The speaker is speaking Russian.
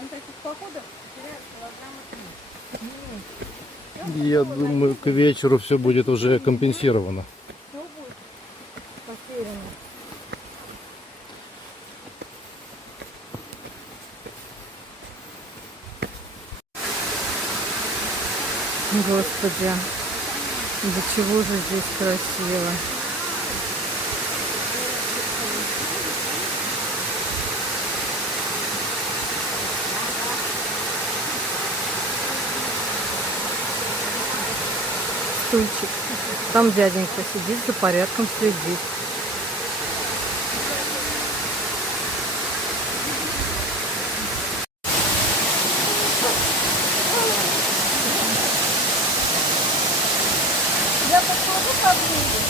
Там таких походов теряют килограмма 3. Я думаю, к вечеру все будет уже компенсировано. Все будет потеряно. Господи, до чего же здесь красиво. Стульчик. Там дяденька сидит, за порядком следит. Я подходу поближе.